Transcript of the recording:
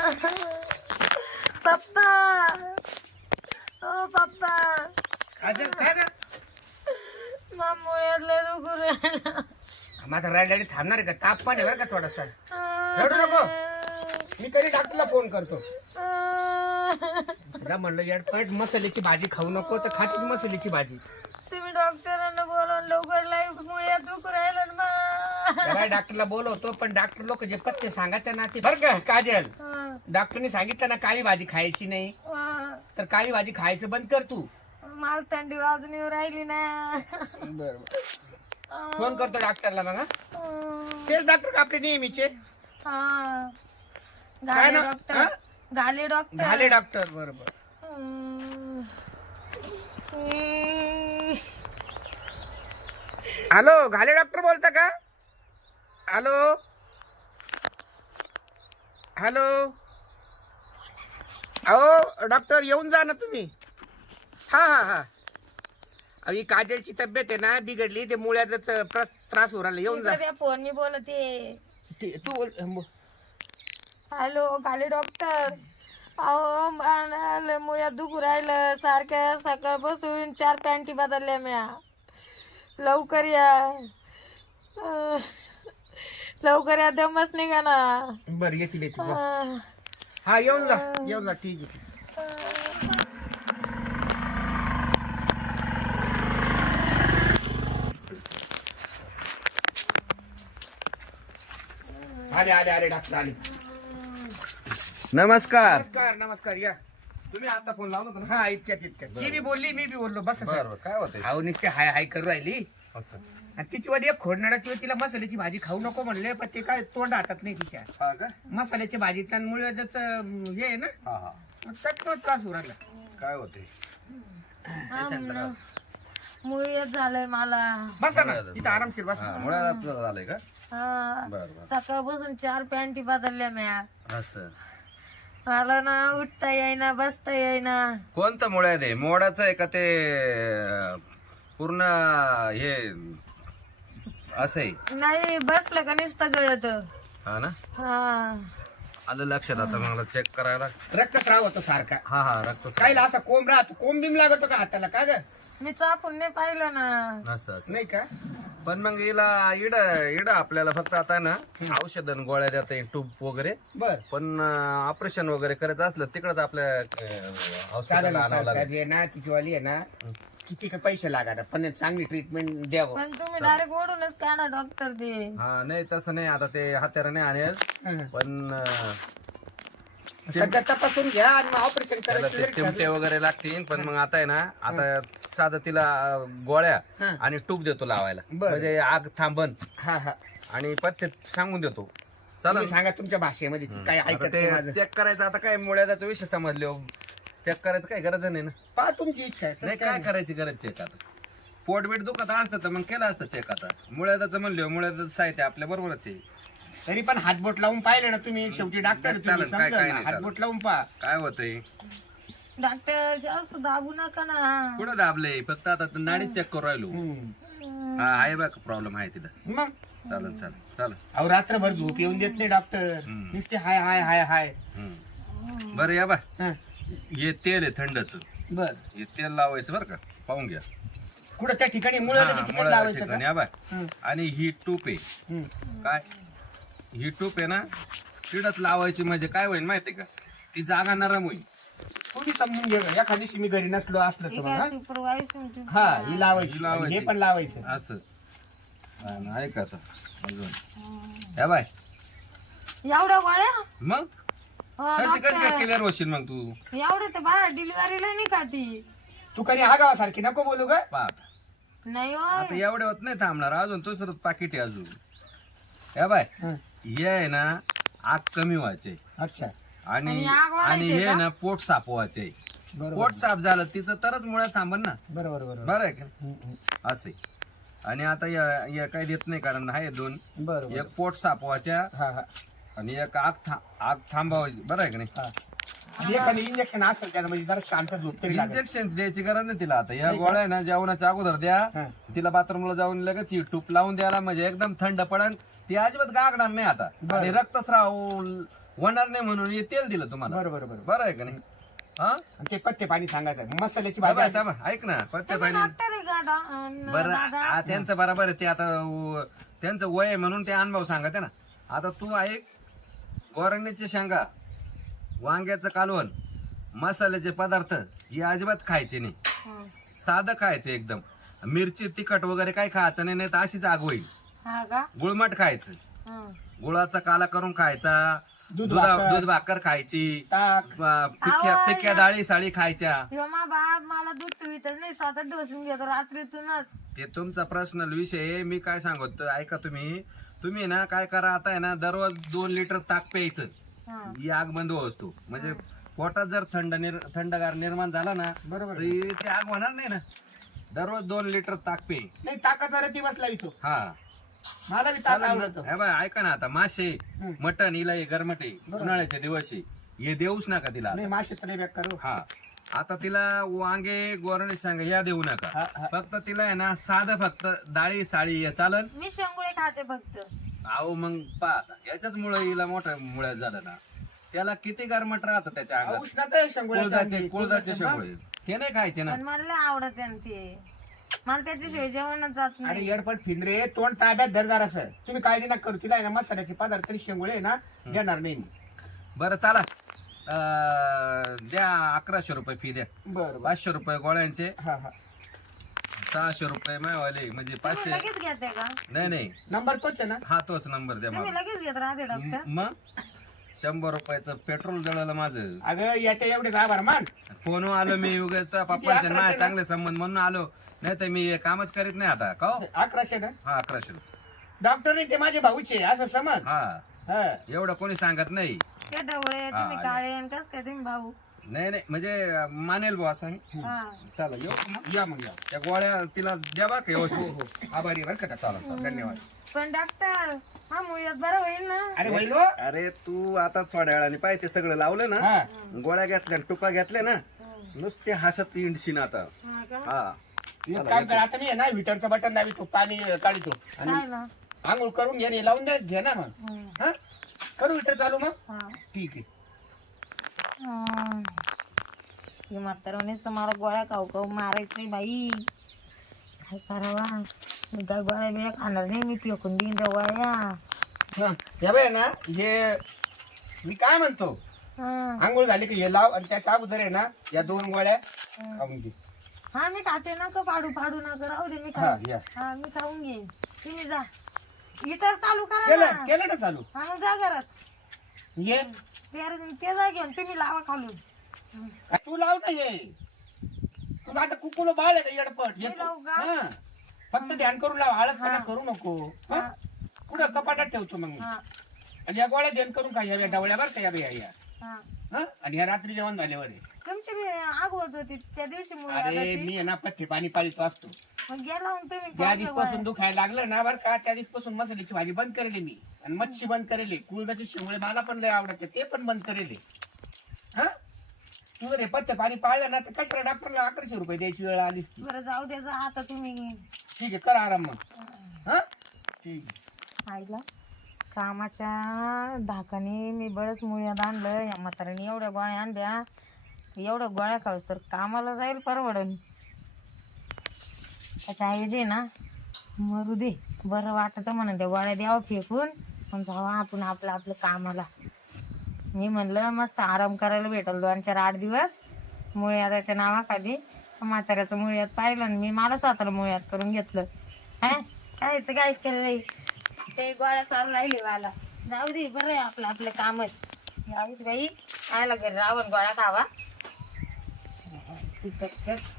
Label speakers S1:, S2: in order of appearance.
S1: पप्पा ओ पप्पा
S2: काजल काय ग
S1: मुळ्यातलं दुखू राहिलं.
S2: माझा रडायला थांबणार आहे का? ताप पण आहे बरं का थोडासा. रडू नको, मी तरी डॉक्टरला फोन करतो. तुला म्हणलं याडपट मसाल्याची भाजी खाऊ नको तर खातीच मसाल्याची भाजी.
S1: तुम्ही डॉक्टरांना बोलवून लवकर लाईव्ह मुळ्यात दुखू राहिलं ना.
S2: काय डॉक्टरला बोलवतो पण डॉक्टर लोक जे पत्ते सांगत ना ते बरं का काजल, डॉक्टरने सांगितलं ना काळी भाजी खायची नाही तर काळी भाजी खायचं बंद कर तू.
S1: मला थंडी वाजून येऊ राहिली ना.
S2: बरोबर, फोन करतो डॉक्टरला मग. तेच डॉक्टर का आपले नेहमीचे? काय ना
S1: घाले डॉक्टर.
S2: झाले डॉक्टर, बरोबर. हॅलो, घाले डॉक्टर बोलता का? हॅलो हॅलो, अहो डॉक्टर येऊन जा ना तुम्ही. हा हा हा, ही काजलची तब्येत आहे ना बिघडली, ते मुळ्याच त्रास हो राहिला. येऊन जा.
S1: फोन मी बोलते.
S2: तू बोल.
S1: हॅलो घाले डॉक्टर. अहो मला मुळ्यात दुखू राहिलं सारखं. सकाळपासून 4 पॅन्टी बदलल्या म्या. लवकर या, लवकर या, दमच निघा ना.
S2: बरं येतील येतील. हा येऊन जा येऊन जा, ठीक आहे. आले आले आले डॉक्टर आले.
S3: नमस्कार.
S2: नमस्कार नमस्कार, या.
S3: तुम्ही आता फोन लावला होता ना?
S2: हा इतक्यात ती बी बोलली मी बी बोललो. बस
S3: बरोबर. काय होते?
S2: अहो नुसते हाय हाय करू राहिली. आणि तिची वाली एक खोडणाराची तिला मसाल्याची भाजी खाऊ नको म्हणले पण ते काय तोंड हातात नाही तिच्या.
S3: हा का?
S2: मसाल्याची भाजीचा मुळे त्याच हे आहे ना,
S3: हा हा.
S2: त्याच्यामुळे त्रास होऊ राहिला.
S3: काय होते?
S1: मुळ्यात झालंय मला.
S2: बसा ना इथं आरामशीर बसा.
S3: मुळात झालंय का?
S1: हा,
S3: बरं
S1: सकाळपासून 4 पॅन्टी बदलल्या म्या.
S3: असं.
S1: मला ना उठता येईना, बसता येईना.
S3: कोणतं मुळ्यात आहे? मोडाचं आहे का ते पूर्ण हे असं आहे?
S1: नाही बसलं का नुसतं गळत.
S3: हा ना,
S1: हा,
S3: आलं लक्षात. आता मला चेक करायला.
S2: रक्तस्राव होतो सारखा.
S3: हा हा, रक्त.
S2: कायला असा कोंब राहतो, कोंब बिम लागतो का हाताला का ग?
S1: मी चापून नाही पाहिलं ना.
S3: असं असं.
S2: नाही का?
S3: पण मग हिला इड इड आपल्याला फक्त आता ना औषध गोळ्या देता येईल, टूब वगैरे.
S2: बर
S3: पण ऑपरेशन वगैरे करायचं असलं तिकडच आपल्या
S2: चालेल
S3: हॉस्पिटलला आणावं लागेल.
S2: साहेब, हे ना तिची वाली आहे ना किती का पैसे लागणार पण चांगली ट्रीटमेंट द्यावं.
S1: पण तुम्ही डायरेक्ट ओढूनच काढा डॉक्टर ते.
S3: हा नाही तसं नाही, आता ते हात्यारा नाही आणेल. पण
S2: सध्या तपासून घ्या आणि मग ऑपरेशन
S3: त्याला
S2: करायचं
S3: ते
S2: जरी
S3: चिमटे
S2: ठरलं.
S3: वगैरे लागतील. पण मग आता आहे ना, आता साधं तिला गोळ्या
S2: हा.
S3: आणि टूब देतो लावायला,
S2: बरं.
S3: म्हणजे आग थांबन.
S2: हा हा,
S3: आणि पथ्य सांगून देतो.
S2: तुम्ही
S3: चालेल.
S2: सांगा तुमच्या भाषेमध्ये ती काय
S3: आता
S2: ऐकत नाही माझं.
S3: ते चेक करायचं. आता काय मुळ्याचा विषय समजले, चेक करायचं काय गरज नाही ना.
S2: पहा तुमची इच्छा आहे
S3: नाही
S2: तसं
S3: काय
S2: काय
S3: करायची गरज चेक? आता पोटबीट दुखत असतं तर मग केलं असतं चेक. आता मुळ्याचं म्हणलं, मुळ्याचं साहित्य आपल्या बरोबरच आहे.
S2: तरी पण हातबोट लावून पाहिले ना तुम्ही, शेवटी डॉक्टर आहे तुम्ही,
S3: चालेल, काय-
S2: समजा
S3: काय
S2: ना,
S3: नाही,
S2: हातबोट लावून पहा.
S3: काय होतंय?
S1: डॉक्टर जास्त दाबू नका ना.
S3: कुठं दाबलंय? फक्त आता नाडीच चेक करू राहिलो.
S2: हम्म.
S3: हा आहे बघ, प्रॉब्लेम आहे तिथं.
S2: मग
S3: चालेल चालेल चालेल.
S2: अहो रात्रभर झोप येऊन देत नाही डॉक्टर,
S3: हम्म.
S2: नुसते हाय हाय हाय हाय.
S3: बरं या बा,
S2: हा,
S3: हे तेल आहे थंडचं.
S2: बर
S3: हे तेल लावायचं बरं का, पाहून घ्या.
S2: कुठं त्या ठिकाणी मुळाच्या
S3: हा,
S2: ठिकाणी
S3: मुळाच्या
S2: लावायचं
S3: ठिकाणी
S2: का?
S3: या बा.
S2: हम्म.
S3: आणि ही टूप आहे.
S2: हम्म.
S3: काय ही टूप आहे ना, तिडत लावायची म्हणजे काय होईल माहितीये का? ती जागा नरम होईल.
S2: तुम्ही समजून घ्या, एखाद्या दिवशी मी घरी नसलो असलं तर मग, हा?
S1: सुपरवायझर
S2: हा ही लावायची
S3: ही लावायची.
S2: आणि हे पण लावायचं.
S3: असं हा ना, ऐका आता अजून या बाय.
S1: एवढ्या गोळ्या.
S3: मग
S1: हो,
S3: कशी कशी काय
S1: डॉक्टर.
S3: क्लिअर होशील मग तू?
S1: एवढे तर बाहेर डिलिव्हरीला नाही का ती.
S2: तू कधी आगावासारखी नको बोलू ग.
S3: पाहता
S1: नाही
S3: आता
S1: हो.
S3: एवढे होत नाही थांबणार, अजून दुसरं पाकिट आहे अजून. या बाय,
S2: हं.
S3: हे आहे ना आग कमी व्हायचे
S2: अच्छा,
S3: आणि
S1: आणि आग वाढायची
S3: आणि हे
S1: का?
S3: ना पोट साफ व्हायचे.
S2: बरोबर
S3: पोट साफ झालं तिचं तरच मुळात थांबन ना.
S2: बरोबर बरोबर.
S3: बरं आहे का?
S2: हम्म, हम्म.
S3: असे. आणि आता या काही देत नाही, कारण आहे दोन.
S2: बरोबर.
S3: एक पोट साफ व्हायच्या
S2: हा हा
S3: आणि एक आग थांबवायची. बरं आहे का नाही?
S2: हा. आणि एखादं इंजेक्शन असेल त्याला म्हणजे जरा शांत झोप तरी लागेल.
S3: इंजेक्शन द्यायची गरज नाही तिला. आता या
S2: नाही का?
S3: गोळ्या आहे ना जेवणाच्या अगोदर द्या.
S2: हा.
S3: तिला बाथरूमला जाऊन लगेच ही टूप लावून द्यायला, म्हणजे एकदम थंड पडन. ती अजिबात गागणार नाही आता.
S2: बरं.
S3: आणि रक्तस्राव होणार नाही म्हणून हे तेल दिलं तुम्हाला.
S2: बरोबर बरोबर.
S3: बरं आहे का नाही? हा
S2: आणि ते पत्ते पाणी सांगायचं मसाल्याची
S3: थांबा,
S2: भाजी.
S3: थांबा, ऐक ना पत्ते
S1: तुम्ही
S3: पाणी.
S1: डॉक्टर आहे का
S3: बरं
S1: दादा?
S3: त्यांचं बरोबर आहे ते आता त्यांचं वय आहे म्हणून ते अनुभव सांगत आहे ना. आता तू ऐक, गोरण्याचे शेंगा, वांग्याचं कालवण, मसाल्याचे पदार्थ हे अजिबात खायचे नाही.
S1: हं.
S3: साधं खायचं एकदम. मिरची तिखट वगैरे काही खायचं नाही, नाही तर अशीच आग होईल.
S1: हा का?
S3: गुळमट खायचं,
S1: हं.
S3: गुळाचा काला करून खायचा,
S2: दूध भाकर.
S3: दूध भाकर खायची,
S2: ताक.
S3: पिक्या डाळी साळी खायच्या.
S1: ह्यो मा बाप मला दूध पिवितच नाही, स्वतः डोसून घेतो रात्रीतूनच.
S3: ते तुमचा पर्सनल विषय आहे. मी काय सांगतो ऐका, तुम्ही ना काय करा आता आहे ना, दररोज 2 लिटर ताक प्यायचं.
S1: हं.
S3: ही आग बंद असतो. म्हणजे पोटात जर थंडगार निर्माण झाला ना,
S2: बरोबर.
S3: तर ते आग होणार नाही ना. दररोज 2 लिटर ताक पे.
S2: नाही ताकाचा रती बसला इथं.
S3: हा
S2: मला बी ताक आवडतं.
S3: हे बघ, ऐका ना आता, मासे मटण हिला हे गरमट आहे,
S2: बरोबर.
S3: उन्हाळ्याचे दिवस आहे, हे देऊच नका तिला.
S2: नाही मासे तर नाही करू.
S3: हा आता तिला वांगे गोरणे सांगा या देऊ नका.
S2: हा, हा.
S3: फक्त तिला आहे ना साधं फक्त डाळी साळी हे चालन.
S1: मी शेंगुळे खाते फक्त.
S3: अहो मग याच्याच मुळे हिला मोठं मुळे झालं ना. त्याला किती गरमट राहतं त्याच्या अंगात.
S2: उष्णता आहे शेंगुळ्याच्या अंगी.
S3: कुळदाचे शेंगुळे ते नाही खायचे ना.
S1: पण मला लय आवडत ते. मला त्याच्याशिवाय जेवणच जात
S2: आणि
S1: नाही.
S2: येडपट फिंदरे तोंड ताब्यात धरदार असं. तुम्ही काळजी नका करू. तिला आहे ना मसाल्याचे पदार्थ तरी शेंगुळे आहे ना देणार नाही मी.
S3: बरं चला, द्या 1100 रुपये फी द्या.
S2: बरं
S3: 500 रुपये गोळ्यांचे,
S2: हा हा.
S3: 600 रुपये मायवाले म्हणजे
S1: तुम्ही
S3: 500.
S1: लगेच घेते का?
S3: नाही
S2: नंबर तोच आहे ना.
S3: हा तोच नंबर द्या
S1: तुम्ही
S3: मला.
S1: लगेच घेत राहते डॉक्टर?
S3: मग 100 रुपयाचं पेट्रोल जळलं माझं.
S2: अगं याच्या एवढेच आभार मान.
S3: फोन आलो मी उगाच पप्पांचे माझे चांगले संबंध म्हणून आलो, नाही तर मी हे कामच करीत नाही आता. का हो?
S2: 1100 ना.
S3: हा 1100 रुपये.
S2: डॉक्टर नाही ते माझे भाऊचे असं समज.
S3: हा
S2: हा.
S3: एवढं कोणी सांगत नाही.
S1: ते डवळे तुम्ही
S3: हा,
S1: काळे आणि कस काय तुम्ही भाऊ?
S3: नाही म्हणजे मानेल बुवा असं मी.
S1: हा.
S3: चला येऊ का मग?
S2: या मग या.
S3: त्या गोळ्या तिला द्या बा का
S2: हो
S3: व्यवस्थित.
S2: हो आभारी आहे बरं का. चालेल धन्यवाद.
S1: पण डॉक्टर हा मुळ्यात बरं होईल ना?
S2: अरे वैलो.
S3: अरे तू आता थोड्या वेळाने पाहिजे ते सगळं लावलं ना,
S2: हा.
S3: गोळ्या घेतल्या टुका घेतल्या ना, नुसते हसत इंडशीन आता.
S1: हा का?
S3: हा
S2: एक काम कर आता मी आहे ना हिटरचं बटन दाबितो पाणी काढतो आणि
S1: काय ना?
S2: आंघोळ करून घे लावून द्या घे ना मग.
S1: हं.
S2: हा करू हिटर चालू मग.
S1: हा.
S2: ठीक आहे.
S1: हे म्हातारवणीच तर मला गोळ्या खाऊ खाऊ मारायची बाई. काय करावा? मी काय गोळ्या बिळ्या खाणार नाही. मी फेकून देईन त्या गोळ्या.
S2: हा. हे बाय ना हे मी काय म्हणतो
S1: हं.
S2: आंघोळ झाली की हे लाव आणि त्याच्या अगोदर आहे ना या 2 गोळ्या खाऊन घे.
S1: हा मी खाते नका पाडू नका राहू दे. मी
S2: हा
S1: खाते.
S2: या
S1: हा मी खाऊन घेईन. तुम्ही जा. इतर चालू करा
S2: केलं
S1: ना.
S2: केलं ना चालू.
S1: हा मग जा घरात.
S2: ये
S1: ते जा घेऊन तुम्ही लावा खालून.
S2: तू लाव ना हे. तुला आता कुकुलो बाळ आहे का येडपट.
S1: मी लावू का?
S2: हा. फक्त ध्यान करून लाव आळसपणा करू नको. हा? कुठं कपाटात ठेवतो मग मी.
S1: हा.
S2: आणि या गोळ्या ध्यान करून खा या डवळ्या बरं का या
S1: हा.
S2: हा? आणि ह्या रात्री जेवण झाल्यावर आहे.
S1: तुमची बी आग होत होती त्या दिवशी मुळे
S2: अरे
S1: आगाची.
S2: मी आहे ना पथ्य पाणी पाळीतो असतो.
S1: मग गेला मग तुम्ही
S2: ज्या
S1: खाऊन
S2: दिवसपासून
S1: घ्या
S2: दुखायला लागलं ना बरं का त्या दिवसपासून मसाल्याची भाजी बंद करेली मी आणि मच्छी बंद करेली. कुळदाचे शिवळे मला पण लय आवडते ते पण बंद करेले. हा तू जर हे पथ्य पाणी पाळलं ना तर कशाला डॉक्टरला 1100 रुपये द्यायची वेळ आलीस ती.
S1: बरं जाऊ द्याचा आता तुम्ही.
S2: ठीक आहे कर आराम मग. हा ठीक आहे.
S1: आईला कामाच्या धाकाने मी बरंच मुळ्यात आणलं. या म्हाताऱ्याने एवढ्या गोळ्या आणल्या. एवढ्या गोळ्या खाऊस तर कामाला जाईल परवडन. त्याच्या ऐवजी ना मरू दे. बरं वाटतं म्हणून त्या गोळ्या द्यावं फेकून पण जावा आपण आपलं आपलं कामाला. मी म्हणलं मस्त आराम करायला भेटल 2-4-8 दिवस. मुळ्याच्या नावाखाली म्हाताऱ्याचं मुळ्यात पाहिलं आणि मी मला स्वतःला मुळ्यात करून घेतलं. हा काय केलं ते गोळ्या चालू राहिले मला. जाऊ दे बरं आहे आपलं आपलं कामच. जाऊ दे बाई आयला घरी रावण गोळ्या खावा. तिखट